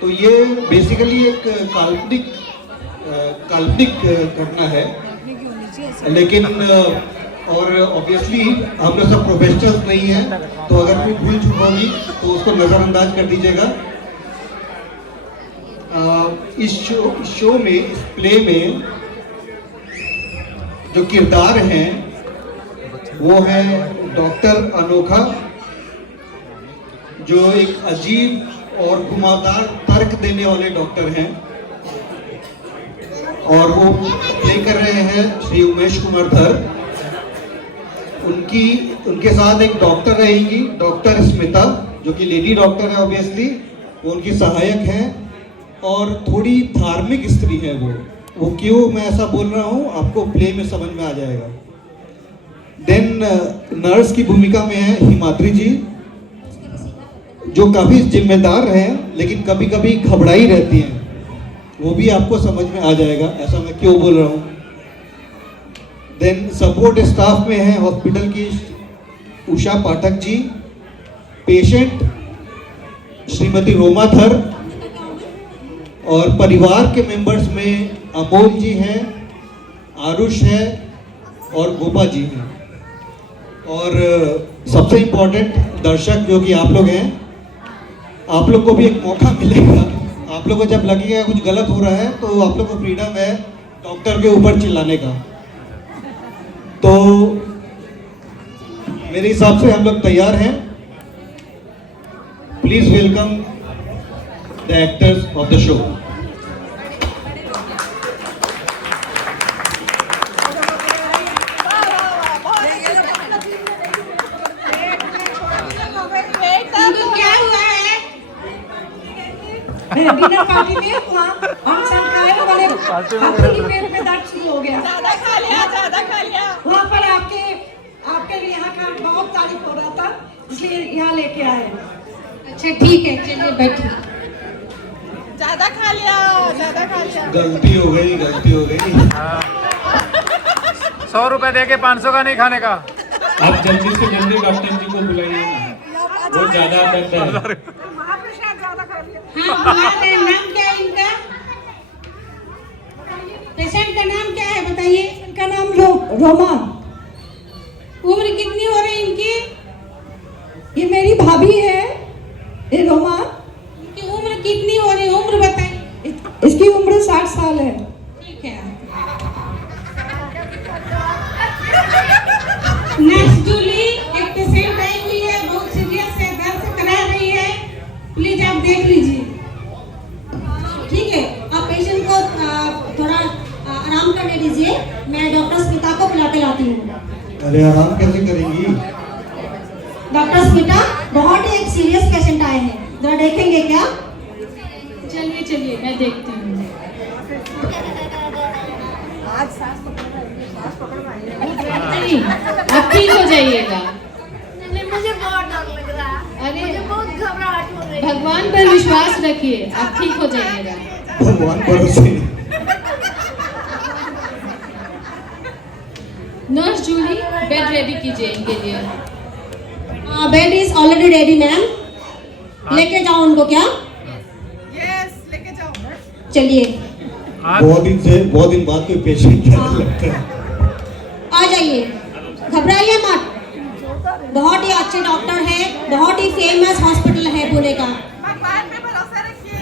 तो ये बेसिकली एक काल्पनिक घटना है, लेकिन और ऑब्वियसली हम लोग सब प्रोफेशनल्स नहीं हैं, तो अगर कोई भूल चूक होगी तो उसको नज़रअंदाज कर दीजिएगा। इस शो में, इस प्ले में जो किरदार हैं वो है डॉक्टर अनोखा, जो एक अजीब और घुमावदार तर्क देने वाले डॉक्टर हैं, और वो प्ले कर रहे हैं श्री उमेश कुमार धर। उनके साथ एक डॉक्टर रहेंगी, डॉक्टर स्मिता, जो कि लेडी डॉक्टर है ऑब्वियसली, वो उनकी सहायक हैं और थोड़ी धार्मिक स्त्री है वो क्यों मैं ऐसा बोल रहा हूँ आपको प्ले में समझ में आ जाएगा। देन नर्स की भूमिका में है हिमाद्री जी, जो काफ़ी जिम्मेदार हैं लेकिन कभी कभी घबराई रहती हैं, वो भी आपको समझ में आ जाएगा ऐसा मैं क्यों बोल रहा हूँ। देन सपोर्ट स्टाफ में है हॉस्पिटल की उषा पाठक जी, पेशेंट श्रीमती रोमा धर, और परिवार के मेंबर्स में अमोल जी हैं, आरुष है और गोपा जी हैं, और सबसे इम्पोर्टेंट दर्शक जो कि आप लोग हैं, आप लोग को भी एक मौका मिलेगा। आप लोग को जब लगेगा कुछ गलत हो रहा है तो आप लोग को फ्रीडम है डॉक्टर के ऊपर चिल्लाने का। तो मेरे हिसाब से हम लोग तैयार हैं। Please welcome the actors of the show. Dinner party में वहाँ फंक्शन खाए वाले आपके पेट में दर्द शुरू हो गया, ज्यादा खा लिया। वहाँ पर आपके यहाँ का बहुत तारीफ हो रहा था, इसलिए यहाँ लेके आए। अच्छा ठीक है, चलिए बैठिए। ज्यादा खा लिया। गलती हो गई। 100 रुपए दे के 500 का नहीं खाने का। आप जल्दी से जल्दी डॉक्टर जी को बुलाइए ना, बहुत ज्यादा दर्द है। हाँ, हमारा नाम क्या है इनका? पेशेंट का नाम क्या है बताइए? इनका नाम रोमा। उम्र कितनी हो रही है इनकी? ये मेरी भाभी है, ये रोमा। इनकी उम्र कितनी हो रही है? उम्र बताइए। इसकी उम्र 60 साल है। ठीक है। नर्स जूली, एक पेशेंट आई हुई है, बहुत सीरियस है, दर्द से करा रही है, प्लीज आप देख लीजिए। ठीक है, आप पेशेंट को थोड़ा आराम करने दीजिए, मैं डॉक्टर स्मिता को बुला के लाती हूँ। अरे आराम कैसे करेंगी? डॉक्टर स्मिता, बहुत ही एक सीरियस पेशेंट आए हैं, जरा देखेंगे क्या? चलिए मैं देखती हूँ। नहीं, आप ठीक हो जाइएगा। मुझे बहुत डर लग रहा है। अरे मुझे बहुत घबराहट हो रही है। भगवान पर विश्वास रखिए, आप ठीक हो जाइएगा। भगवान भरोसे। नर्स जूली, बेड रेडी कीजिए इनके लिए। Bed is already ready ma'am, लेके जाओ उनको क्या? यस, लेके जाओ। चलिए बहुत दिन बाद कोई पेशेंट लगता है। आ जाइए, घबराइए मत, बहुत ही अच्छे डॉक्टर है, बहुत ही फेमस हॉस्पिटल है पुणे का। भगवान पे भरोसा रखिए।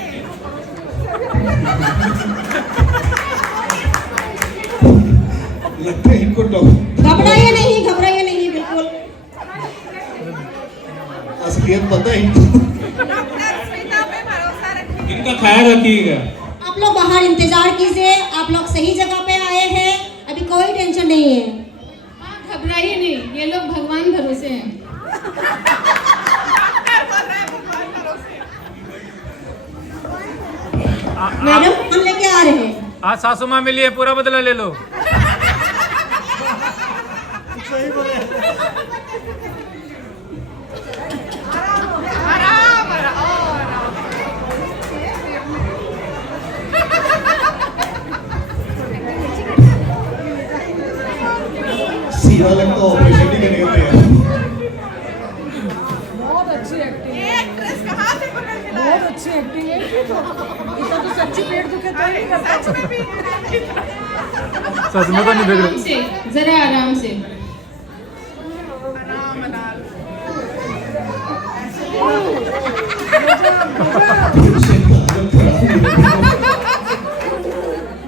लगता है इनको घबराइए नहीं बिल्कुल। असलियत पता है इनको। डॉक्टर स्मिता पे भरोसा रखिए। इनका ख्याल रखिएगा। आप लोग बाहर इंतजार कीजिए, आप लोग सही जगह पे आए हैं, अभी कोई टेंशन नहीं है। घबराइए नहीं, ये लोग भगवान भरोसे हैं। डॉक्टर बोल रहे हैं भगवान भरोसे। मैडम हम लेके आ रहे हैं। आज सासू माँ मिली है, पूरा बदला ले लो। सीधा लगता ऑपरेशन ही करने होते हैं। बहुत अच्छी एक्टिंग ये है, एक्ट्रेस कहाँ से पकड़ के लाए? बहुत अच्छी एक्टिंग है। इतना तो सच्ची पेट दुखे तो नहीं करता। सच में भी सच में तो नहीं देख आराम रहे। से, जरा आराम से।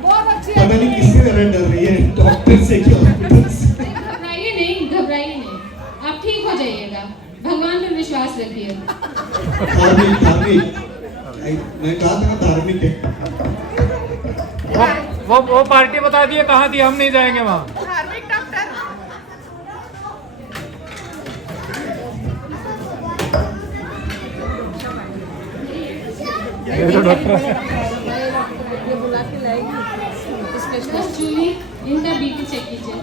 बहुत अच्छी पता नहीं किससे ज्यादा डर रही है, डॉक्टर से क्या हॉस्पिटल से। घबराइए नहीं, घबराइए नहीं, आप ठीक हो जाइएगा। भगवान पर विश्वास रखिए। धार्मिक धार्मिक मैं कहा था ना धार्मिक है। वो पार्टी बता दिए कहाँ थी, हम नहीं जाएंगे वहाँ। धार्मिक डॉक्टर ये तो डॉक्टर है। ये बुला के लाएगी स्पेशल। बस जूली, इनका बीपी चेक कीजिए।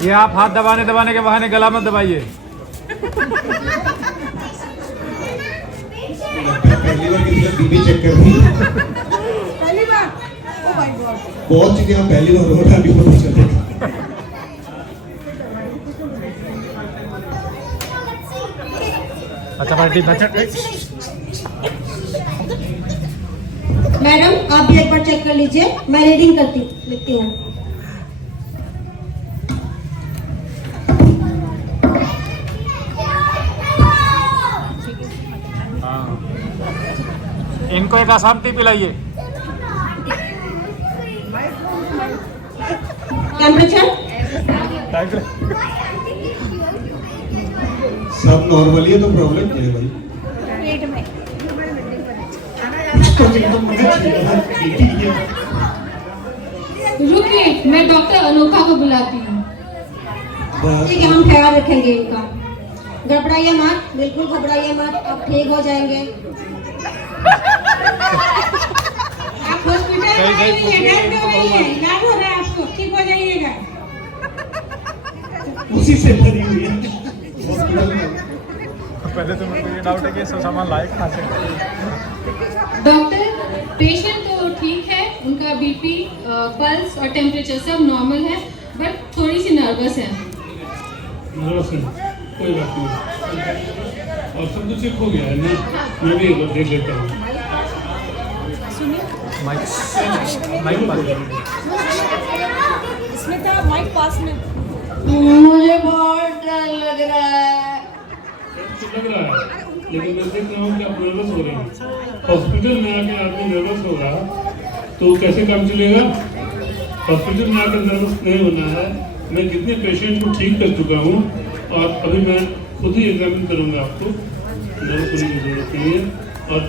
ये आप हाथ दबाने दबाने के बहाने गला मत दबाइए। पहली बार किसी का बीपी चेक कर रही है। पहली बार ओ माय गॉड। बहुत चीजें आप पहली बार हो रहा अभी पता चलेगा। अच्छा पार्टी मैडम आप भी एक बार चेक कर लीजिए, मैं रीडिंग लिखती हूँ। इनको एक आसाम टी पिलाइए। टेम्परेचर सब नॉर्मली है तो प्रॉब्लम क्या है भाई? पेट में तो मुझे चाहिए। रुकिए, मैं डॉक्टर अनोखा को बुलाती हूँ। बस ठीक है, हम ख्याल रखेंगे इनका। घबराइए मत, बिल्कुल घबराइए मत, आप ठीक हो जाएंगे। आप हॉस्पिटल आइए, डर क्यों रही है? इलाज हो रहा है आपको, ठीक हो जाइएगा। उसी से भरी हुई है हॉस्पिटल में। पहले तो मेरे को ये डाउट है कि सब सामान लायक कहाँ से। डॉक्टर, पेशेंट तो ठीक है, उनका बीपी, पल्स और टेम्परेचर सब नॉर्मल है, बट थोड़ी सी नर्वस है। नर्वस है, कोई बात नहीं। और सब कुछ चेक हो गया है ना, मैं भी एक बार देख लेता हूँ। माइक स्मिता माइक पास में। मुझे बहुत डर लग रहा है। तो लग रहा है, लेकिन मैं देख रहा हूँ कि आप नर्वस हो रहे हैं। हॉस्पिटल में आके आदमी नर्वस होगा तो कैसे काम चलेगा? हॉस्पिटल में आकर नर्वस नहीं होना है। मैं कितने पेशेंट को ठीक कर चुका हूँ और अभी मैं खुद ही एग्जामिन करूँगा आपको। नर्वस होने की जरूरत नहीं है। और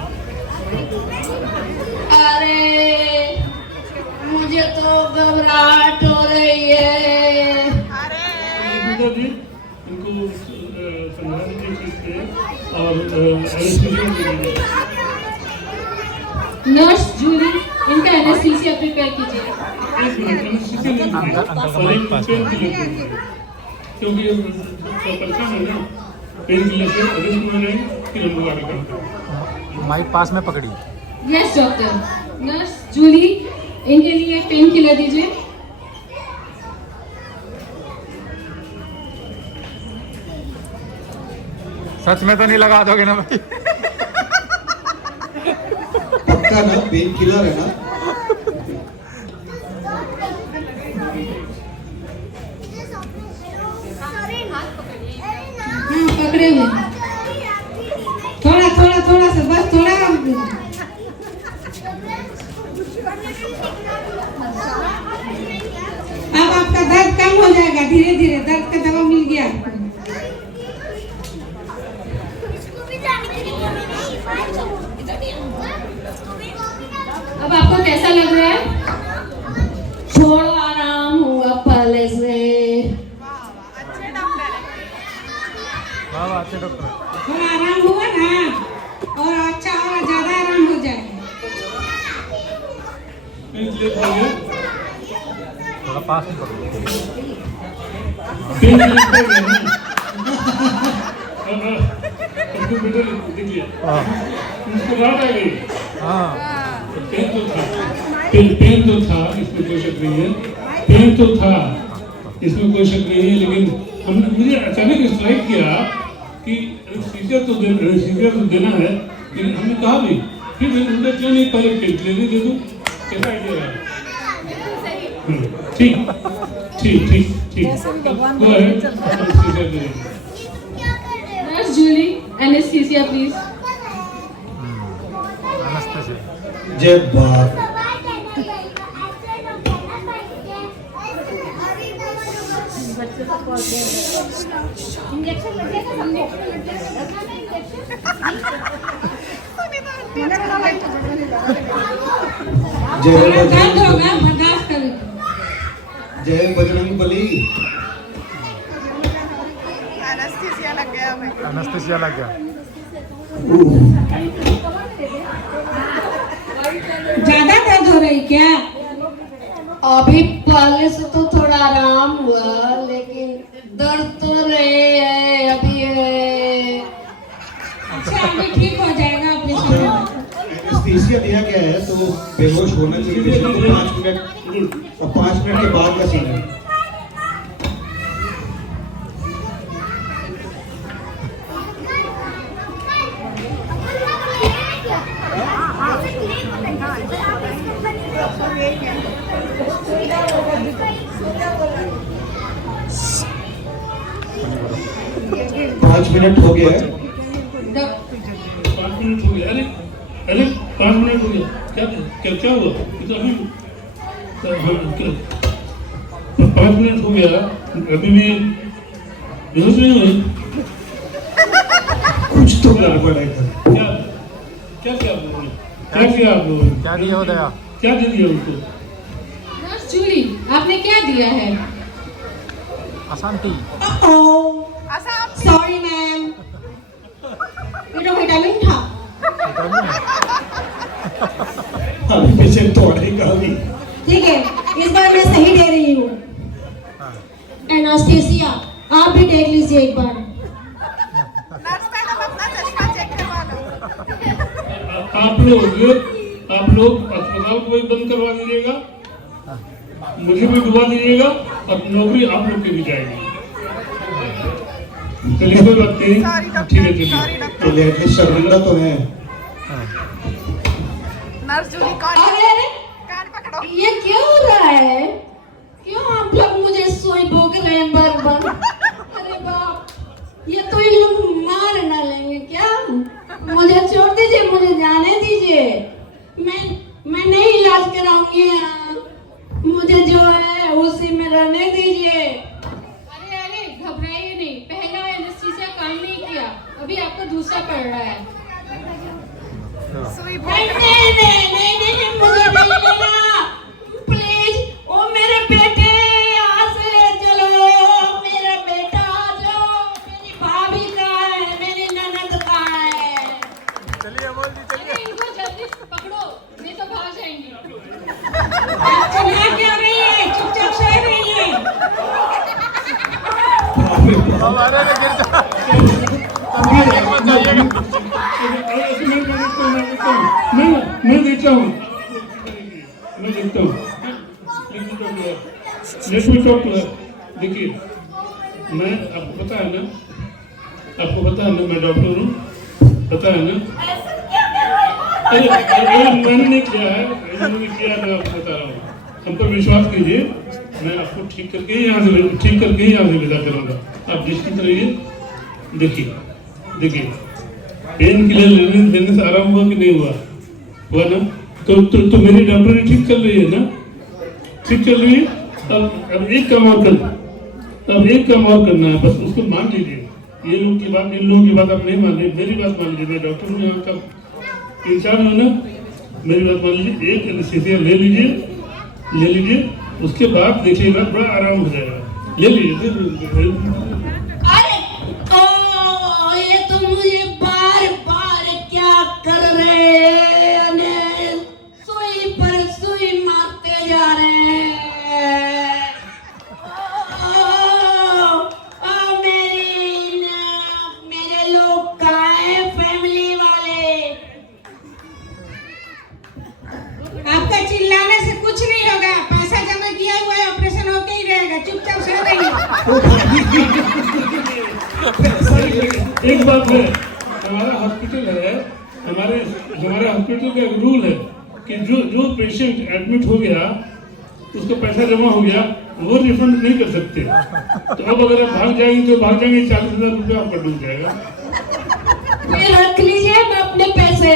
अरे मुझे तो घबराहट हो रही है। पिता जी इनको समझाने की चीज़ और एनेस्थीसिया दीजिए। नर्स जूली, इनका एनेस्थीसिया प्रिपेयर कीजिए। एक मिनट, एनेस्थीसिया नहीं दीजिए और एक पेन किलर दीजिए, क्योंकि ये परेशान है ना। पेन किलर से रिस्क में नहीं कि हम लोग आगे करते हैं। माइक पास में पकड़ी। Yes doctor. नर्स जूली, इनके लिए पेन किलर दीजिए। सच में तो नहीं लगा दोगे ना भाई? पक्का ना, पेन किलर है ना? हाँ, पकड़े हुए। थोड़ा थोड़ा थोड़ा सा, बस थोड़ा। अब आपका दर्द कम हो जाएगा धीरे धीरे, दर्द का दवा मिल गया आपको। अब आपको कैसा लग रहा है? थोड़ा आराम हुआ पहले से। अच्छे डॉक्टर है। हाँ अच्छे डॉक्टर। थोड़ा आराम हुआ ना, और अच्छा और ज्यादा आराम हो जाएगा। पेन किलर दीजिए। थोड़ा पास में पकड़ो। पेन किलर दे गया ना। उसको बेटा देखिए, हाँ उसको राहत आ गई। हाँ पेन तो था, पेन तो था, इसमें कोई शक नहीं है। पेन तो था, इसमें कोई शक नहीं है, लेकिन हमने मुझे अचानक स्ट्राइक किया कि एनेस्थीसिया तो देना है, लेकिन हमने कहा भी, फिर मैंने उनका क्यों नहीं पहले टेंपरेरी दे दूँ, कैसा आइडिया है? ठीक ठीक ठीक ठीक वो है एनेस्थीसिया दे दें। Nurse Julie, anesthesia please. जय बात। थोड़ा दर्द होगा, बर्दाश्त करें। जय बजरंग बली। एनेस्थीसिया लग गया हमें। एनेस्थीसिया लग गया। ज्यादा दर्द हो रही क्या? अभी पहले से तो थोड़ा आराम हुआ, लेकिन दर्द तो रहे है अभी है। अच्छा अभी ठीक हो जाएगा ऑपरेशन में। एनेस्थीसिया दिया गया है तो बेहोश होना चाहिए पेशेंट को 5 मिनट, और 5 मिनट के बाद का सीन है। पाँच मिनट हो गया है। 5 मिनट हो गया। अरे अरे 5 मिनट हो गया। क्या क्या क्या हुआ? ये तो अभी 5 मिनट हो गया, अभी भी बेहोश नहीं हुए। कुछ तो गड़बड़ है इधर। क्या क्या क्या आप लोगों ने? क्या किया आप लोगों ने? क्या दिया हो दया? क्या दे दिया उनको? नर्स जूली, आपने क्या दिया है? अशांति। सॉरी मैम, ये तो विटामिन था। अभी पेशेंट तो अड़ेगा भी। ठीक है, इस बार मैं सही दे रही हूँ। एनेस्थीसिया आप भी देख लीजिए एक बार। नर्स मैडम अपना चश्मा चेक करवा लो। आप लोग अस्पताल को भी बंद करवा दीजिएगा, मुझे भी डुबा दीजिएगा, और नौकरी आप लोग की भी जाएगी। चलिए कोई बात नहीं, ठीक है चलिए। चलिए एटलीस्ट शर्मिंदा तो है। नर्स जूली कौन? अरे कान पकड़ो। ये क्या हो रहा है? क्यों आप लोग मुझे सोई भोग रहे हैं बार-बार? अरे बाप, ये तो ये लोग मार डालेंगे क्या? मुझे छोड़ दीजिए, मुझे जाने दीजिए। मैं नहीं इलाज कराऊंगी यहाँ। मुझे जो है उसी में रहने दीजिए। अरे अरे घबराइए नहीं, पहला एनेस्थीसिया काम नहीं किया, अभी आपका दूसरा पड़ रहा है। सुई नहीं नहीं नहीं नहीं नहीं, मुझे नहीं लेना प्लीज। ओ मेरे बेटे, यहाँ से ले चलो। मेरा बेटा आ जाओ। मेरी भाभी कहाँ है? मेरी ननद कहाँ है? चलिए बोल दी, अरे इनको जल्दी पकड़ो, नहीं तो भाग जाएंगी। आप चिल्ला क्यों रही है? चुपचाप सो रही है। हमारे में गिर जा। एक मत जाइएगा। मैं देखता हूँ। देखिए, मैं आपको पता है ना, मैं डॉक्टर हूँ, पता है ना। अरे मैंने नहीं किया है, मैं आपको बता रहा हूँ। हम पर विश्वास कीजिए, मैं आपको ठीक करके ही यहाँ से विदा करूँगा। आप निश्चित रहिए। देखिए पेन किलर लेने से आराम हुआ कि नहीं हुआ ना? तो मेरी डॉक्टर ने ठीक चल रही है ना? ठीक चल रही है। अब एक काम और करना है, बस उसको मान लीजिए। इन लोगों की बात आप नहीं मान रहे, मेरी बात मान लीजिए। मैं डॉक्टर हूँ यहाँ का, इंचार्ज हूँ ना, मेरी बात मान लीजिए। एक एनेस्थीसिया ले लीजिए, उसके बाद देखिएगा बड़ा आराम हो जाएगा। ले लीजिए। अरे ओ, ये तो मुझे बार-बार क्या कर रहे हैं? सुई पर सुई मारते जा रहे हैं। मेरे लोग कहाँ हैं? फैमिली वाले। आपका चिल्लाने से कुछ नहीं होगा, पैसा जमा किया हुआ है, ऑपरेशन होके ही रहेगा, चुपचाप सो रहिए। एक बात है, हमारा हॉस्पिटल है, हमारे हॉस्पिटल का एक रूल है कि जो पेशेंट एडमिट हो गया, उसको पैसा जमा हो गया, वो रिफंड नहीं कर सकते। तो अब अगर आप भाग जाएंगे तो भाग जाएंगे, 40,000 रुपया आपका डूब जाएगा। ये रख लीजिए मैं अपने पैसे,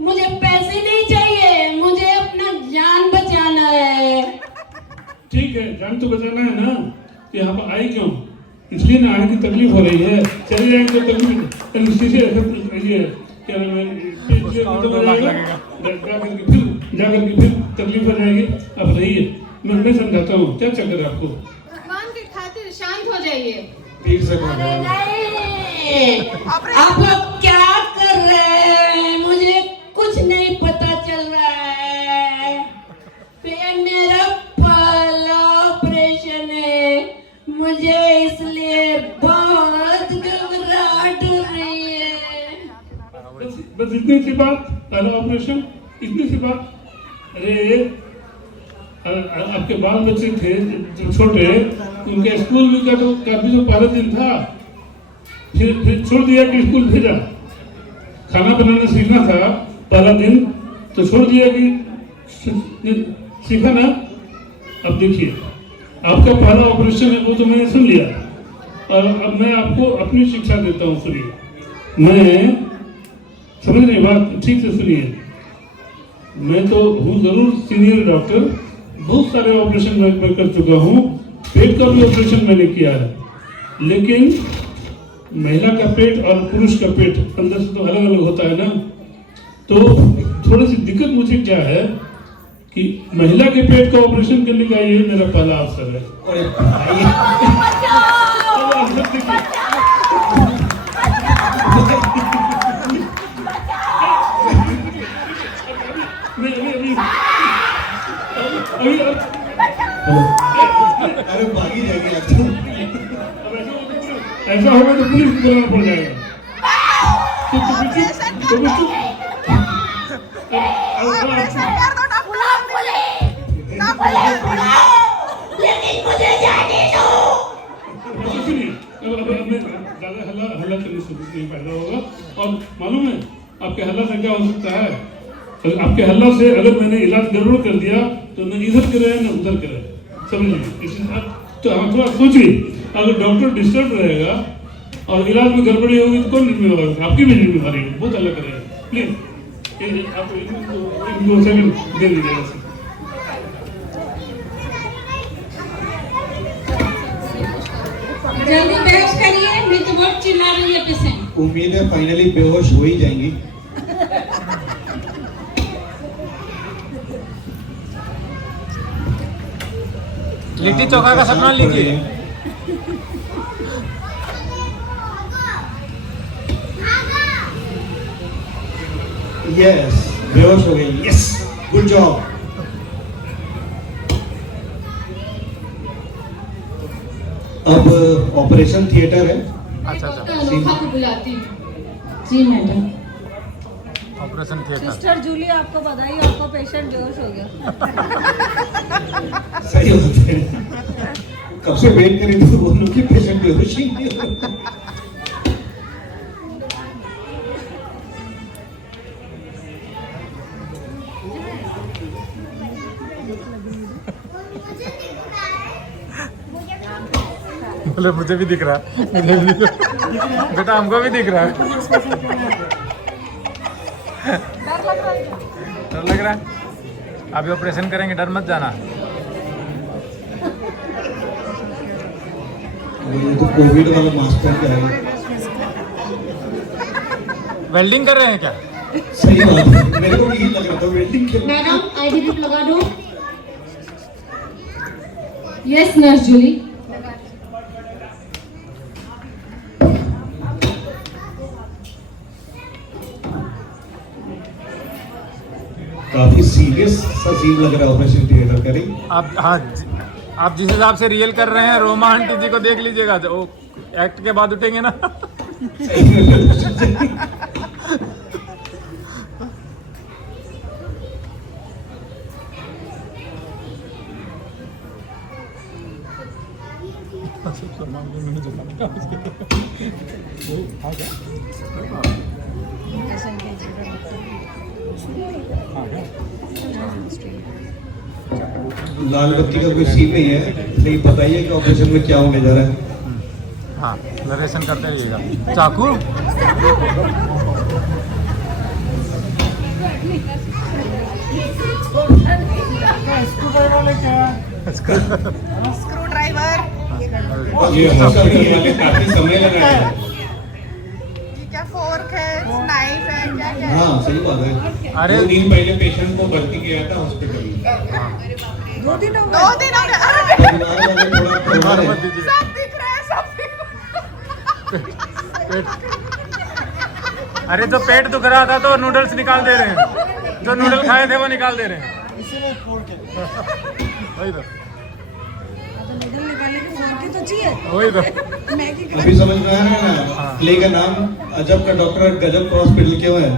मुझे पैसे नहीं चाहिए, मुझे अपना जान बचाना है। ठीक है, जान तो बचाना है ना, तो यहाँ पर आई क्यों? इसलिए ना आए कि तकलीफ हो रही है, चले जाएंगे तो तकलीफ क्या नाम है, जाकर के फिर तकलीफ हो जाएगी। अब रहिए, मैं समझाता हूँ, क्या चक्कर है आपको? भगवान की खातिर शांत हो जाइए। पीठ से अरे नहीं, आप लोग क्या कर रहे हैं? मुझे कुछ नहीं पता चल रहा है। मेरा पहला ऑपरेशन है, मुझे इसलिए बहुत घबराहट हो रही है। बस इतनी सी बात, पहला ऑपरेशन, इतनी सी बात। अरे आपके बाल बच्चे थे जो छोटे, उनके स्कूल भी का भी जो पहला दिन था, फिर छोड़ दिया कि स्कूल भेजा। खाना बनाना सीखना था पहला दिन, तो छोड़ दिया कि सीखा ना। अब देखिए, आपका पहला ऑपरेशन है, वो तो मैंने सुन लिया, और अब मैं आपको अपनी शिक्षा देता हूँ। सुनिए, मैं समझ रही बात, ठीक से सुनिए। मैं तो हूँ जरूर सीनियर डॉक्टर, बहुत सारे ऑपरेशन मैं कर चुका हूँ, पेट का भी ऑपरेशन मैंने किया है, लेकिन महिला का पेट और पुरुष का पेट अंदर से तो अलग अलग होता है ना। तो थोड़ी सी दिक्कत मुझे क्या है कि महिला के पेट का ऑपरेशन करने का ये मेरा पहला अवसर है। अरे भाई, अरे भागी जाएगी आप तो। ऐसा होगा तो पुलिस बुलाना पड़ जाएगा। लेकिन मुझे जाने दो। ज्यादा हल्ला करने से कुछ नहीं फायदा होगा। और मालूम है आपके हल्ला से क्या हो सकता है? आपके हल्ला से अगर मैंने इलाज गड़बड़ कर दिया तो न इधर करे न उधर करे, समझिए। तो हम थोड़ा सोचिए, अगर डॉक्टर डिस्टर्ब रहेगा और इलाज में गड़बड़ी होगी तो कौन जिम्मेवार होगा? आपकी भी जिम्मेवारी है, बहुत अलग रहेगा। प्लीज आप इनको सेकंड दे दीजिएगा। जल्दी बेहोश करिए, नहीं तो बहुत चिल्ला रही है पेशेंट। उम्मीद है फाइनली बेहोश हो ही जाएंगी। लिट्टी चोखा का सपना लीजिए। यस, बेहोश हो गई। Yes, good job. अब ऑपरेशन थिएटर है। अच्छा अनोखा को बुलाती हूँ। जी madam. Operation theatre. Sister Julie, आपको बधाई, आपका पेशेंट बेहोश हो गया। सही होते हैं, कब से वेट करें तो बोलो कि पेशेंट बेहोश ही नहीं हो। बोले मुझे भी दिख रहा है, मुझे भी दिख रहा है। बेटा हमको भी दिख रहा है। डर लग रहा है? अभी ऑपरेशन करेंगे, डर मत जाना। ये तो कोविड वाला मास्टर क्या है? वेल्डिंग कर रहे हैं क्या? सही बात है, मेरे को भी यही लग रहा था वेल्डिंग के। मैडम आईवी ड्रिप लगा दो। Yes nurse Julie. काफी सीरियस सा सीन लग रहा है ऑपरेशन थिएटर का। नहीं, आप हाँ आप जिस हिसाब से रियल कर रहे हैं, रोमा आंटी जी को देख लीजिएगा, तो वो एक्ट के बाद उठेंगे ना। सामान लाल बत्ती का कोई सीन नहीं है, लेकिन बताइए कि ऑपरेशन में क्या होने जा रहा है। हाँ, नरेशन करते रहिएगा। चाकू स्क्रू ड्राइवर, ये हॉस्पिटल वाले काफी समय लगा है। ये क्या फोर्क है, नाइफ है, क्या क्या है? हाँ सही बात है। अरे 2 दिन पहले पेशेंट को भर्ती किया था हॉस्पिटल में। 2 दिन हो गए। अरे परिवार वाले थोड़ा मार है। मत दीजिए। सब दिख रहा है, सब दिख पेट। अरे जो पेट दुख रहा था तो नूडल्स निकाल दे रहे हैं, जो नूडल खाए थे वो निकाल दे रहे हैं। वही तो नूडल निकालने की फोन की तो चाहिए। वही तो मैगी अभी समझ में आ रहा है ना, प्ले का नाम अजब का डॉक्टर गजब का हॉस्पिटल क्यों है।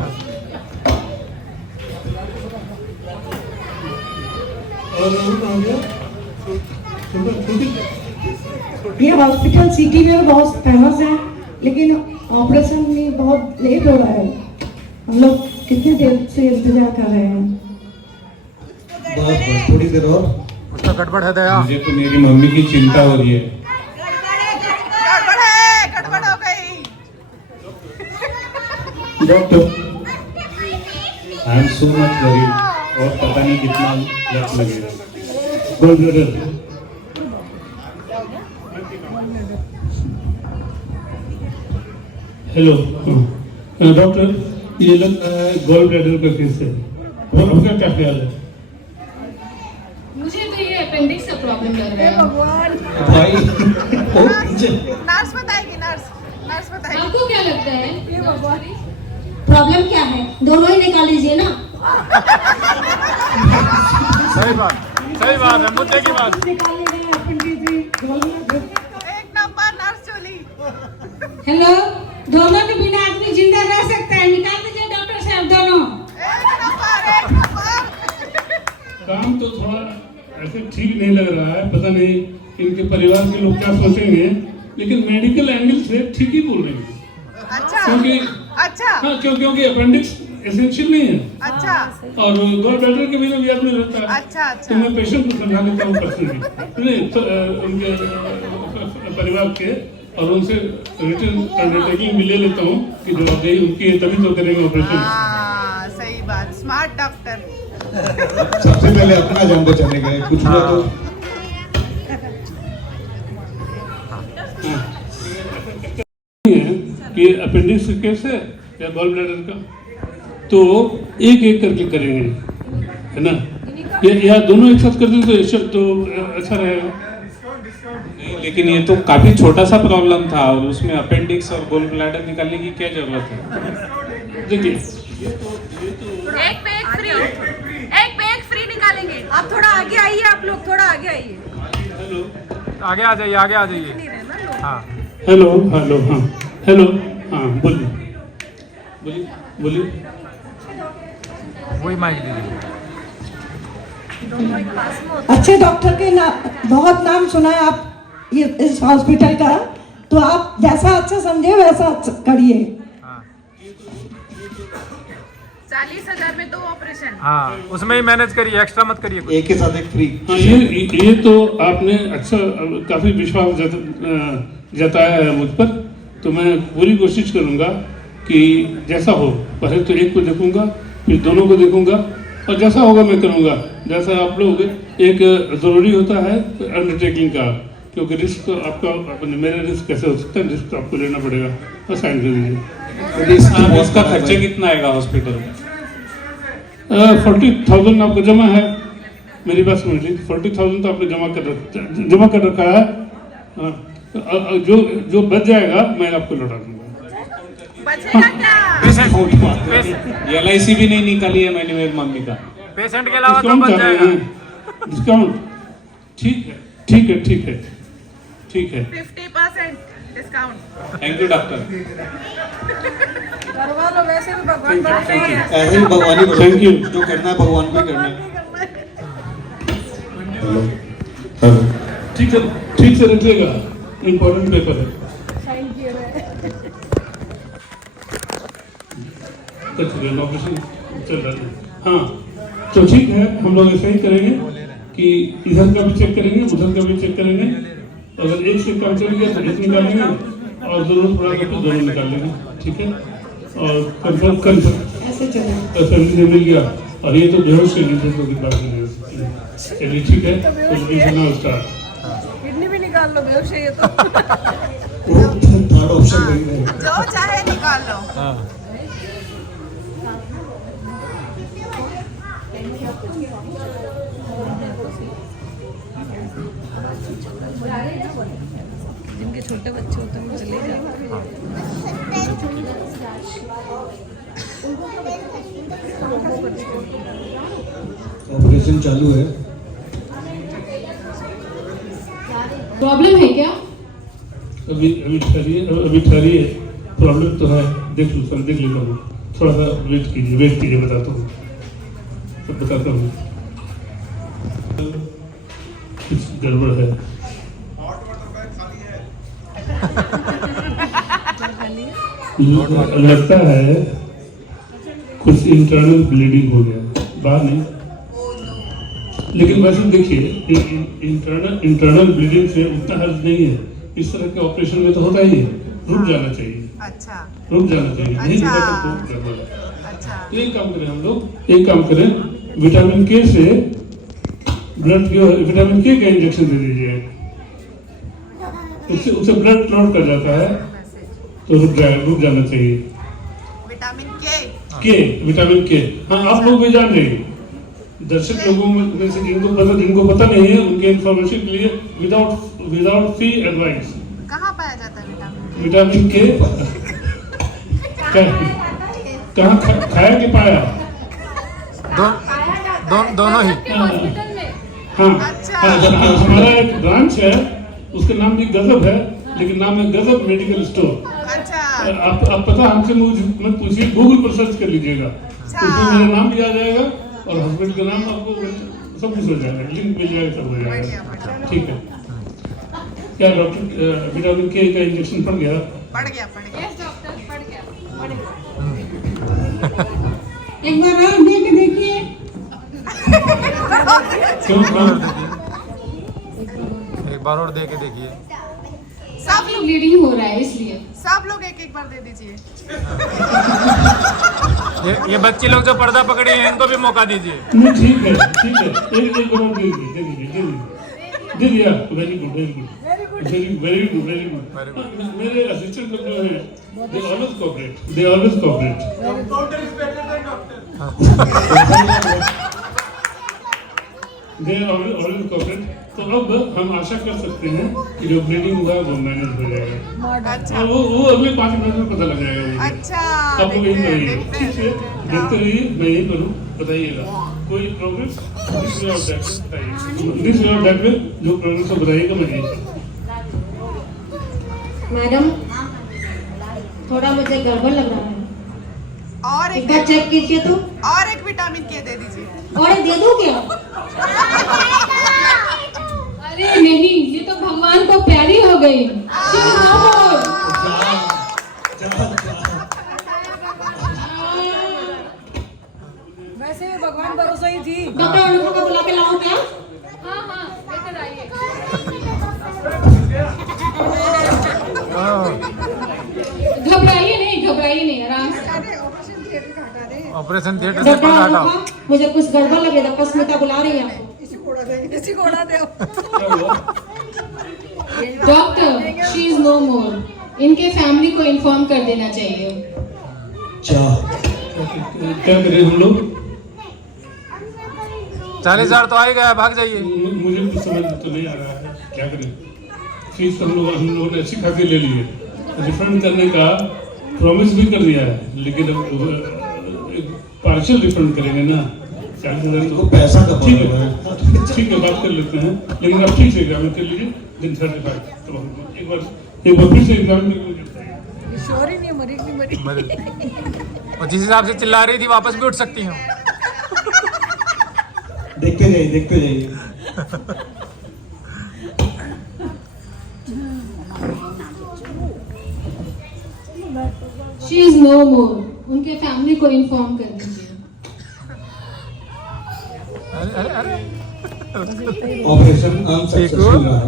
ये हॉस्पिटल सिटी में बहुत फेमस है, लेकिन ऑपरेशन में बहुत लेट हो रहा है। हम लोग कितनी देर से इंतजार कर रहे हैं। बस थोड़ी देर और। उसका गड़बड़ है दया। मुझे तो मेरी मम्मी की चिंता हो रही है। गड़बड़ हो गई। Doctor, I am so much worried, और पता नहीं कितना वक्त लगेगा। गोल्ड ब्लैडर, हेलो डॉक्टर, ये लग रहा है गोल्ड ब्लैडर का केस है, और आपका क्या ख्याल है? मुझे तो ये अपेंडिक्स का प्रॉब्लम लग रहा है। भाई ओ, पीछे। नर्स बताएगी, नर्स बताएगी। आपको क्या लगता है? प्रॉब्लम क्या है, दोनों ही निकाल लीजिए ना। सही बात है, मुद्दे की बात। एक नंबर नर्स चोली। हेलो, दोनों के बिना आदमी जिंदा रह सकता है, निकाल दीजिए डॉक्टर साहब दोनों। एक नंबर। काम तो थोड़ा ऐसे ठीक नहीं लग रहा है, पता नहीं इनके परिवार के लोग क्या सोचेंगे, लेकिन मेडिकल एंगल से ठीक ही बोल रहे हैं। अच्छा अच्छा हाँ, क्योंकि अपेंडिक्स एसेंशियल नहीं है, अच्छा और गोल्ड ब्लैडर के बिना भी आदमी रहता है। अच्छा तो मैं पेशेंट को समझा देता हूँ पर्सनली, नहीं तो उनके परिवार के, और उनसे रिटर्न अंडरटेकिंग भी ले लेता हूँ कि जवाबदेही उनकी है, तभी तो करेंगे ऑपरेशन। हाँ सही बात, स्मार्ट डॉक्टर। सबसे पहले अपना जान बचाने गए, कुछ हुआ तो कि अपेंडिक्स केस है या गॉल ब्लैडर का, तो एक एक करके करेंगे, है ना, या दोनों एक साथ कर दें तो अच्छा रहेगा। नहीं, लेकिन ये तो काफी छोटा सा प्रॉब्लम था, और उसमें अपेंडिक्स और गोल ब्लैडर निकालने की क्या जरूरत है? देखिए, एक पे एक फ्री निकालेंगे। आप थोड़ा आगे आइए, आप लोग थोड़ा आगे आइए। आगे आ जाइए, आगे आ जाइए। हाँ हेलो हेलो, हाँ हेलो, हाँ बोलिए बोलिए बोलिए। वही माइक दीजिए। अच्छे डॉक्टर के बहुत नाम सुना है आप इस हॉस्पिटल का, तो आप जैसा अच्छा समझे वैसा करिए। 40,000 में 2 ऑपरेशन। हाँ, उसमें ही मैनेज करिए, एक्स्ट्रा मत करिए कुछ। एक के साथ एक फ्री। हाँ, ये तो आपने अच्छा काफी विश्वास जताया है मुझ पर, तो मैं पूरी कोशिश करूंगा कि जैसा हो, पहले तो एक को देखूंगा, फिर दोनों को देखूंगा, और जैसा होगा मैं करूंगा। जैसा आप लोग, एक ज़रूरी होता है अंडरटेकिंग का, क्योंकि रिस्क आपका अपने, मेरा रिस्क कैसे हो सकता है, रिस्क तो आपको लेना पड़ेगा, और साइन कर दीजिए। इसका खर्चा कितना आएगा हॉस्पिटल? 40,000 आपको जमा है, मेरी बात समझ लीजिए, 40,000 तो आपने जमा कर रखा है। जो बच जाएगा मैं आपको लौटा दूंगा। बचेगा क्या? LIC भी नहीं निकाली है मैंने मेरी मम्मी का। पेशेंट के अलावा तो डिस्काउंट बच कर रहे जाएगा। हैं, डिस्काउंट। ठीक है ठीक है ठीक है ठीक है। 50% डिस्काउंट। Thank you doctor. करवा लो, वैसे भी भगवान बड़े हैं। ऐसे ही भगवान ही Thank you. जो करना है भगवान को ही करना है। हेलो, ठीक से रखिएगा, इम्पोर्टेंट पेपर है। कर चुके हैं, ऑपरेशन चल रहा है। हाँ तो ठीक है, हम लोग ऐसा ही करेंगे कि इधर का भी चेक करेंगे, उधर का भी चेक करेंगे। अगर एक से काम चल गया तो एक निकालेंगे और जरूरत पड़ा तो दोनों निकाल लेंगे, ठीक है। और कंफर्म ऐसे चले फैमिली से मिल गया और ये तो बेहोश से नीचे को बात नहीं हो सकती है। चलिए ठीक है, तो नाउ स्टार्ट। किडनी भी निकाल लो, बेहोश है ये तो। वो थर्ड ऑप्शन वही है। जो चाहे निकाल लो। हाँ जिनके छोटे बच्चे होते हैं वो चले जाते हैं। ऑपरेशन चालू है। प्रॉब्लम है क्या? अभी ठहरिए, प्रॉब्लम तो है, देख लेता हूँ, थोड़ा सा वेट कीजिए, बताता हूँ, सब बताता हूँ। कुछ गड़बड़ है। लगता है कुछ इंटरनल ब्लीडिंग हो गया, बाहर नहीं, लेकिन वैसे देखिए इंटरनल ब्लीडिंग से उतना हर्ज नहीं है। इस तरह के ऑपरेशन में तो होता ही है, रुक जाना चाहिए। अच्छा रुक जाना चाहिए, नहीं रुका तो गड़बड़ है। तो एक काम करें हम लोग, एक काम करें, विटामिन के से विटामिन के का इंजेक्शन दे दीजिए, उससे ब्लड क्लॉट कर जाता है, तो रुक जाना चाहिए। विटामिन के हाँ, आप लोग भी जान रहे हैं, दर्शक लोगों में से जिनको पता नहीं है उनके इंफॉर्मेशन के लिए विदाउट फी एडवाइस। कहाँ पाया जाता है विटामिन के? कहाँ खाया कि पाया? दोनों ही। हाँ, हमारा एक ब्रांच है, उसका नाम भी गजब है, लेकिन नाम है गजब मेडिकल स्टोर। आप पता हमसे मत पूछिए, गूगल पर सर्च कर लीजिएगा, उसमें मेरा नाम भी आ जाएगा और हस्बैंड का नाम आपको सब कुछ हो जाएगा, लिंक मिल जाएगा, सब हो जाएगा, ठीक है। क्या डॉक्टर विटामिन के का इंजेक्शन पड़ गया? पड़ गया। एक बार और दे के देखिए। एक बार और दे के देखिए। सब लोग ब्लीडिंग हो रहा है इसलिए सब लोग एक बार दे दीजिए। ये बच्चे लोग जो पर्दा पकड़े हैं इनको भी मौका दीजिए। नहीं ठीक है, एक बार दे दे दिया। Very good. मेरे असिस्टेंट लोग जो हैं दे ऑलवेज कोऑपरेट। तो अब हम आशा कर सकते हैं कि जो ब्लीडिंग हुआ वो मैनेज हो जाएगा, और वो अगले 5 मिनट में पता लग जाएगा। अच्छा, आप लोग यही करिए, ठीक है, देखते रहिए, मैं यही करूँ, बताइएगा कोई progress this way of that way, जो प्रोग्रेस हो बताइएगा, मैं यही। मैडम थोड़ा मुझे गड़बड़ लग रहा है, और एक बार चेक कीजिए तो। और एक विटामिन के दे दीजिए। और एक दे दूं क्या? अरे नहीं, ये तो भगवान को प्यारी हो गई। वैसे भगवान भरोसा ही थी। डॉक्टर अनुपमा को बुला के लाऊं क्या? हाँ लेकर आइए। घबराइए नहीं, आराम से। ऑपरेशन थिएटर से डॉक्टर पकड़ा अनुपमा, मुझे कुछ गड़बड़ लगे था, स्मिता बुला रही है। इसी को उड़ा दे। डॉक्टर, शी इज नो मोर। इनके फैमिली को इन्फॉर्म कर देना चाहिए। क्या करें हम लोग? 40,000 तो आ ही गया, भाग जाइए। मुझे कुछ समझ तो नहीं आ रहा है, क्या करें? फीस हम लोगों ने अच्छी खासी ले ली है, रिफंड करने का प्रॉमिस भी कर दिया है, लेकिन पार्शियल रिफंड करेंगे ना, 40,000 तो पैसा का ठीक है, बात कर लेते हैं, लेकिन आप ठीक से एग्जामिन कर लीजिए दिन 35। तो एक बार फिर से एग्जामिन करके श्योर ही नहीं मरी। और जिस हिसाब से चिल्ला रही थी वापस भी उठ सकती हूँ। देखते जाइए। She is no more. उनके फैमिली को इन्फॉर्म कर दीजिए। ऑपरेशन अनसक्सेसफुल रहा।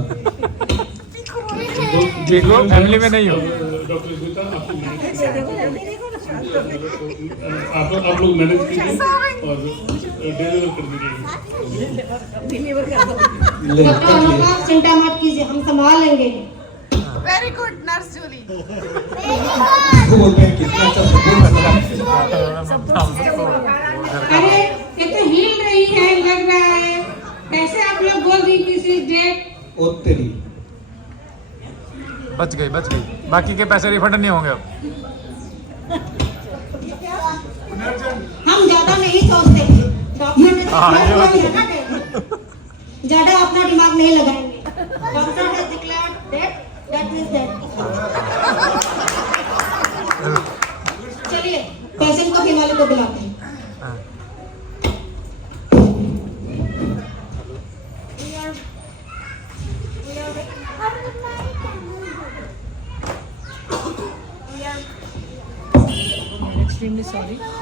देखो फैमिली में नहीं हो। डॉक्टर स्मिता आप लोग मैनेज कीजिए और डिलीवर कर दीजिए। डॉक्टर अनुपा चिंता मत कीजिए, हम संभाल लेंगे। Very good nurse Julie. इसको बोलते हैं कितना अच्छा सपोर्ट। अरे ये तो हिल रही है, लग रहा है। कैसे आप लोग बोल दी किसी डेट? ओ तेरी बच गई। बाकी के पैसे रिफंड नहीं होंगे अब। हम ज्यादा नहीं सोचते, डॉक्टर ने ज्यादा अपना दिमाग नहीं लगाएंगे। डॉक्टर ने डिक्लेयर्ड दैट इज दैट। चलिए पेशेंट को बीमारी को बुलाते हैं।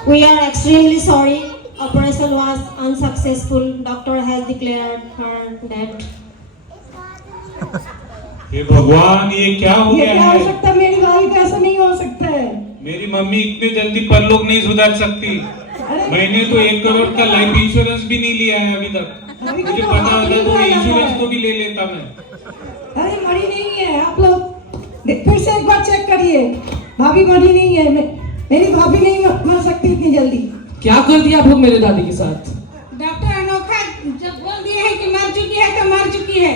We are extremely sorry. Operation was unsuccessful. Doctor has declared her dead. हे भगवान, ये क्या हो ये गया क्या हो है? सकता है? मेरी भाभी का ऐसा नहीं हो सकता है। मेरी मम्मी इतने जल्दी परलोक नहीं सुधार सकती। मैंने तो 1 करोड़ का लाइफ इंश्योरेंस भी नहीं लिया है अभी तक। मुझे पता होता तो इंश्योरेंस को भी ले लेता मैं। अरे मरी नहीं है, आप लोग फिर से एक बार चेक करिए। भाभी मरी नहीं है, मेरी भाभी नहीं मर सकती इतनी जल्दी। क्या कर दिया आप लोग मेरे दादी के साथ? डॉक्टर अनोखा जब बोल दिया है कि मर चुकी है तो मर चुकी है।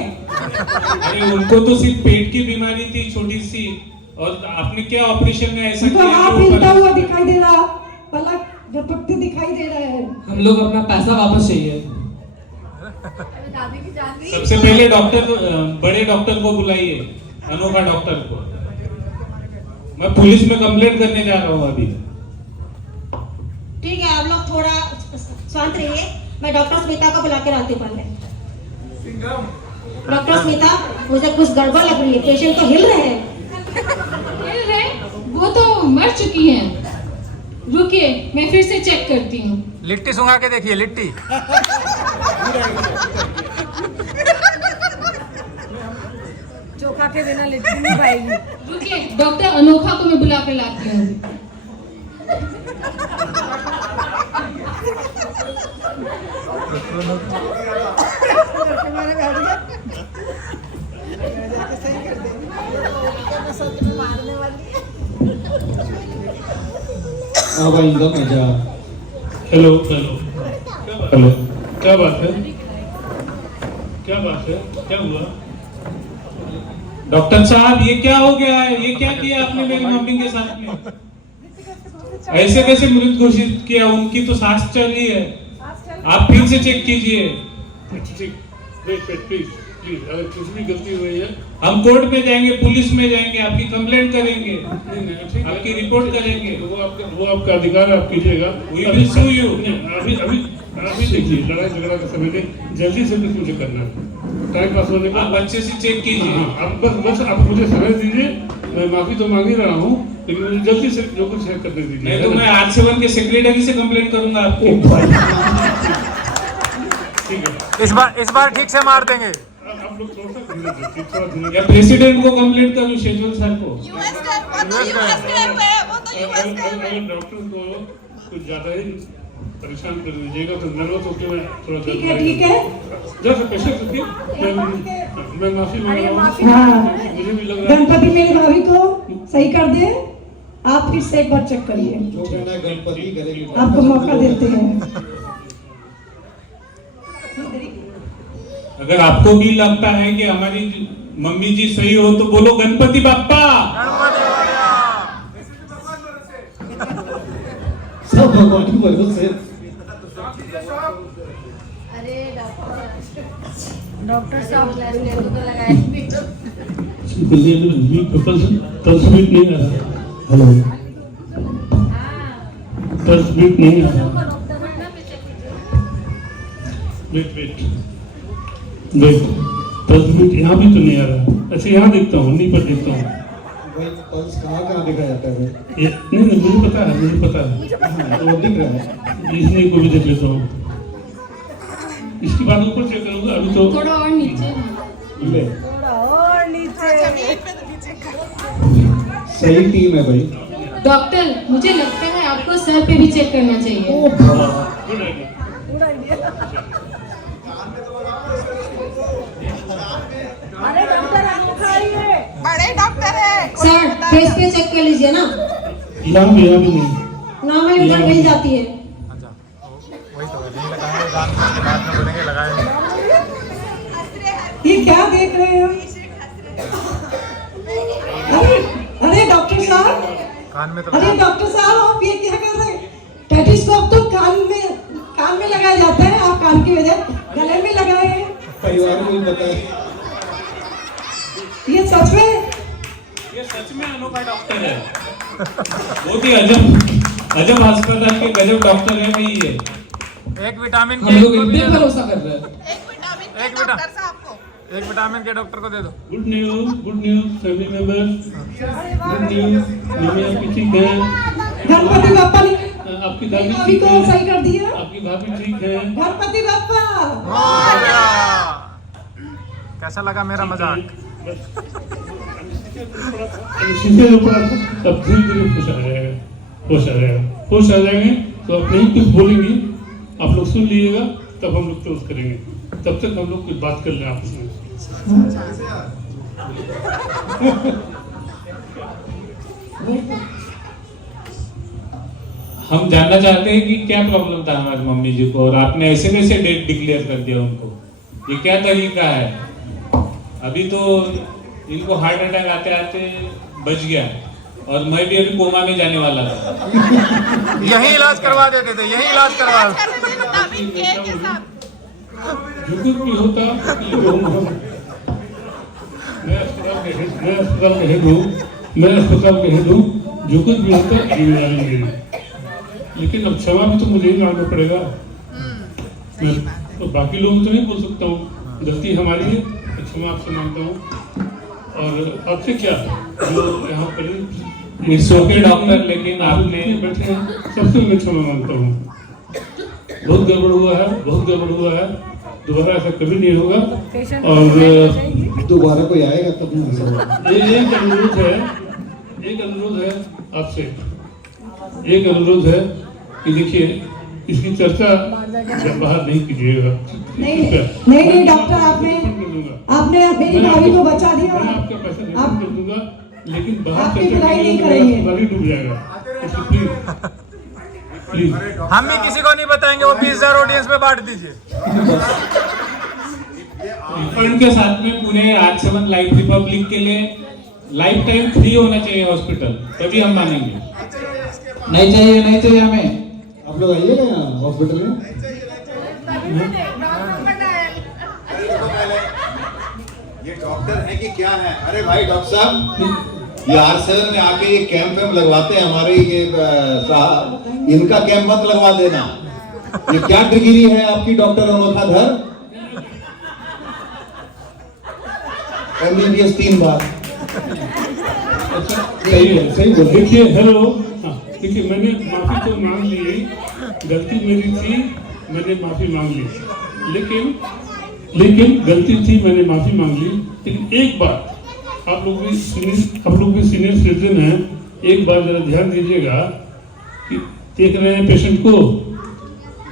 अरे उनको तो सिर्फ पेट की बीमारी थी छोटी सी, और आपने क्या ऑपरेशन में ऐसा तो किया? हाथ हिलता हुआ दिखाई दे रहा, पलक झपकते दिखाई दे रहा है। हम लोग अपना पैसा वापस चाहिए। सबसे पहले डॉक्टर, बड़े डॉक्टर को बुलाइए, अनोखा डॉक्टर को। मैं पुलिस में कंप्लेंट करने जा रहा हूँ अभी। ठीक है, आप लोग थोड़ा शांत रहिए। मैं डॉक्टर स्मिता को बुला के आती हूँ पहले। डॉक्टर स्मिता, मुझे कुछ गड़बड़ लग रही है। पेशेंट तो हिल रहे हैं। वो तो मर चुकी हैं। रुकिए, मैं फिर से चेक करती हूँ। लिट्टी सुंघा के देखिए, लिट्टी। चोखा के बिना लिट्टी नहीं पाएगी। रुकिए, डॉक्टर अनोखा को मैं बुला के लाती हूँ। अब आएगा मजा। हेलो हेलो हेलो, क्या बात है? क्या बात है? क्या हुआ? डॉक्टर साहब, ये क्या हो गया है? ये क्या किया आपने मेरी मम्मी के साथ में? ऐसे कैसे मृत घोषित किया? उनकी तो सांस चल रही है। आप फिर से चेक कीजिए। ठीक, वेट प्लीज, अगर कुछ भी गलती हुई है हम कोर्ट में जाएंगे, पुलिस में जाएंगे, आपकी कंप्लेंट करेंगे, ठीक है। आपकी रिपोर्ट करेंगे। वो आपका अधिकार है, आप कीजिएगा। We will sue you. अभी देखिए, लड़ाई झगड़ा के समय में जल्दी से कुछ मुझे करना है। टाइम पास होने का आप अच्छे से चेक कीजिए। आप बस आप मुझे समय दीजिए। मैं माफी तो मांग ही रहा हूँ, लेकिन मुझे जल्दी से जो कुछ है करने दीजिए। नहीं तो मैं R7 के सेक्रेटरी से कंप्लेंट करूंगा आपकी। ठीक है, इस बार ठीक से मार देंगे। आप लोग थोड़ा धीरे या प्रेसिडेंट को कंप्लेंट करूं, शेजवाल सर को। अगर डॉक्टर को कुछ ज्यादा ही परेशान कर दीजिएगा तो नर्वस होकर मैं थोड़ा ठीक है। जैसे पेशेंट रखिए, मैं माफी मांग रहा हूँ। हाँ, मुझे भी लग रहा है गणपति मेरी भाभी को सही कर दे। आप फिर से एक बार चेक करिए, जो करना है गणपति करेगी। आपको मौका देते हैं। अगर आपको भी लगता है कि हमारी मम्मी जी सही हो तो बोलो गणपति बाप्पा। सब भगवान की भरोसे। डॉक्टर साहब तस्वीर नहीं आ रहा। हेलो, तस्वीर नहीं आ रहा। वेट, तस्वीर यहाँ भी तो नहीं आ रहा। अच्छा, यहाँ देखता हूँ, नहीं पर देखता हूँ। भाई पल्स कहाँ कहाँ देखा जाता है? नहीं मुझे पता है, मुझे पता है। हाँ, तो वो दिख रहा है। इसलिए को भी देख लेता हूँ। इसके बाद ऊपर चेक करूँगा, अभी तो थोड़ा और नीचे ले और नीचे जमीन पे नीचे कर। सही टीम है भाई। डॉक्टर मुझे लगता है आपको सर पे भी चेक करना चाहिए। Good idea. अरे डॉक्टर आप खाइए, बड़े डॉक्टर है। सर फेस पे चेक कर लीजिए ना, यहाँ भी नहीं। नॉर्मल इधर मिल जाती है। अच्छा वही तो नहीं लगाएंगे दांत के बाद में बोलेंगे लगाएंगे। ये क्या देख रहे हैं? अरे अरे डॉक्टर साहब, कान में तो अरे डॉक्टर साहब आप ये क्या कर रहे हैं? टेटिस्कोप तो कान में लगाया जाता है, आप कान की बजाय गले में लगाए हैं। परिवार को भी बताए। ये सच में ये सच में अनोखा डॉक्टर है। बहुत ही अजब अस्पताल के गजब डॉक्टर है भाई ये। एक विटामिन हम लोग इन पे भरोसा कर रहे हैं। एक डॉक्टर साहब को एक विटामिन के डॉक्टर को दे दो। Good news family members. Good news, mummy आपकी ठीक है, गणपति बाप्पा ने आपकी दादी अभी ठीक को है, सही कर दिया। आपकी भाभी ठीक है। गणपति बाप्पा कैसा लगा मेरा मजाक? शीशे के ऊपर तब धीरे धीरे खुश आ जाएंगे। तो आप नहीं कुछ बोलेंगी, आप लोग सुन लीजिएगा, तब हम लोग क्लोज करेंगे। तब तक हम लोग कुछ बात कर लें आपस में। हम जानना चाहते हैं कि क्या प्रॉब्लम था हमारी मम्मी जी को और आपने ऐसे कैसे डेट डिक्लेयर कर दिया उनको, ये क्या तरीका है? अभी तो इनको हार्ट अटैक आते आते बच गया और मैं भी अभी कोमा में जाने वाला था। यही इलाज करवा देते थे, यही इलाज करवा। जो भी होता मैं अस्पताल के हेड हूँ, जो कुछ भी होता जिम्मेदारी मेरी। लेकिन अब क्षमा भी तो मुझे ही मांगना पड़ेगा। मैं तो बाकी लोगों तो नहीं बोल सकता हूँ, गलती हमारी है, क्षमा आपसे मांगता हूँ। और आपसे क्या जो यहाँ पर इट्स ओके डॉक्टर, लेकिन आपने बैठे हैं सबसे मैं क्षमा मांगता हूँ। बहुत गड़बड़ हुआ है, दोबारा ऐसा कभी नहीं होगा। और दोबारा कोई आएगा तब नहीं होगा। एक अनुरोध है आपसे, एक अनुरोध है कि देखिए इसकी चर्चा बाहर नहीं कीजिएगा। नहीं डॉक्टर, आपने मेरी भाभी को बचा दिया। मैं आपका पैसा नहीं कर दूंगा, लेकिन बाहर आपकी चर्चा बुराई नहीं कीजिएगा, करेंगे। तुम्हारी डूब जाएगा। प्लीज प्लीज हम भी किसी को नहीं बताएंगे, वो 20,000 ऑडियंस में बांट दीजिए। फंड के साथ में पूरे आज7 लाइफ रिपब्लिक के लिए लाइफ टाइम फ्री होना चाहिए हॉस्पिटल, तभी हम मानेंगे। नहीं चाहिए हमें। आप लोग आइएगा यहाँ हॉस्पिटल में। ये डॉक्टर है कि क्या है? अरे भाई डॉक्टर साहब, ये R7 में आके ये कैंप लगवाते हैं हमारे ये साहब, इनका कैंप मत लगवा देना। ये क्या डिग्री है आपकी डॉक्टर अनोखाधर? MBBS 3 बार। सही बोल। देखिए हेलो, देखिए मैंने माफी तो मांग ली, गलती मेरी थी, मैंने माफी मांग ली। लेकिन गलती थी, मैंने माफी मांग ली। लेकिन एक बात, आप लोग भी सीनियर सिटीजन हैं, एक बार जरा ध्यान दीजिएगा कि देख रहे हैं पेशेंट को,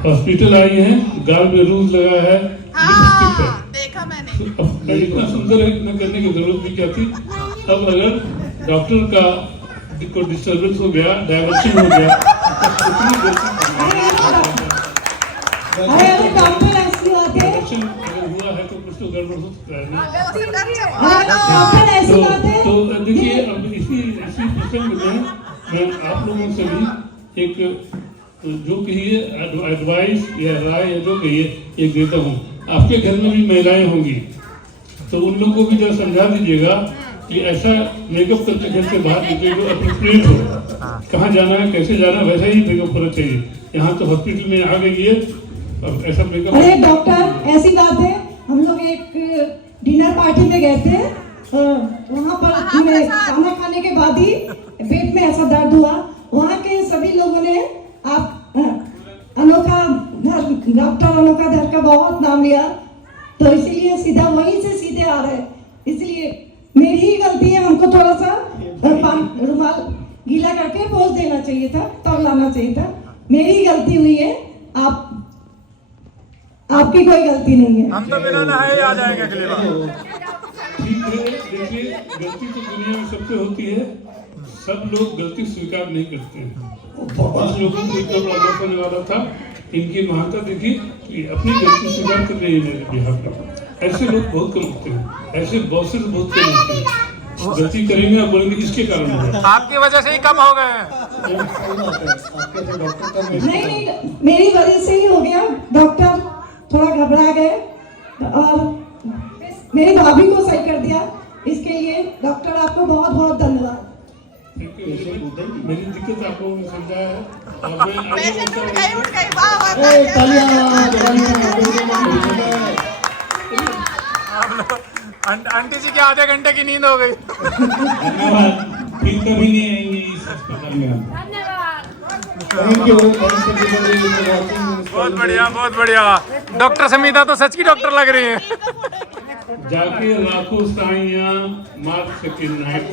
हॉस्पिटल आई है, गाल में रूज लगा है, लिपस्टिक है। देखा मैंने। अब इतना सुंदर है, इतना करने की जरूरत भी क्या थी? अब अगर डॉक्टर का को डिस्टर्बेंस हो गया, डायवर्शन हो गया, अरे डॉक्टर ऐसी बात है, डायवर्शन अगर हुआ है तो कुछ तो गड़बड़ हो सकता है ना। डॉक्टर ऐसी बात है। तो देखिए अब इसी प्रसंग में मैं आप लोगों से भी एक जो कहिए एडवाइस या राय या जो कहिए एक देता हूँ। आपके घर में भी महिलाएं होंगी, तो उन लोगों को भी जरा समझा दीजिएगा कि ऐसा मेकअप करके घर से बाहर निकले जो अप्रोप्रिएट हो, कहाँ जाना है, कैसे जाना है, वैसा ही मेकअप होना चाहिए। यहाँ तो हॉस्पिटल में आ गई है, अब ऐसा मेकअप। अरे डॉक्टर ऐसी बात है, हम लोग एक डिनर पार्टी में गए थे, वहाँ पर मैं खाना खाने के बाद ही पेट में ऐसा दर्द हुआ। वहाँ के सभी लोगों ने आप अनोखा डॉक्टर अनोखा धर का बहुत नाम लिया, तो इसीलिए सीधा वहीं से सीधे आ रहे हैं। इसलिए मेरी ही गलती है, हमको थोड़ा सा रुमाल गीला करके पोंछ देना चाहिए था, तब लाना चाहिए था। मेरी गलती हुई है, आपकी कोई गलती नहीं है। हम तो बिना नहाए आ जाएंगे अगली बार। ठीक है, देखिए गलती तो दुनिया में सबसे होती है, सब लोग गलती स्वीकार नहीं करते हैं। कुछ लोगों को इतना बड़ा लॉस होने वाला था, इनकी महानता देखिए कि अपनी गलती स्वीकार कर रही है बिहार का। ऐसे लोग बहुत कम होते हैं, ऐसे बॉसेस बहुत कम होते हैं। गलती करेंगे और बोलेंगे इसके कारण हुआ। आपकी वजह से ही कम हो गए हैं। नहीं, मेरी वजह से ही हो गया। डॉक्टर थोड़ा घबरा गए और मेरी भाभी को सही कर दिया। इसके लिए डॉक्टर आपको बहुत बहुत धन्यवाद। मेरी दिक्कत आप लोगों ने समझा है और मैं पेशेंट उठ गई, वाह आंटी जी की आधे घंटे की नींद हो गई। धन्यवाद, फिर कभी नहीं आएंगे इस अस्पताल में। Thank you. बहुत बढ़िया, बहुत बढ़िया। डॉक्टर समीता तो सच की डॉक्टर लग रही है। जाके लाखों साइयां मार सके नाइट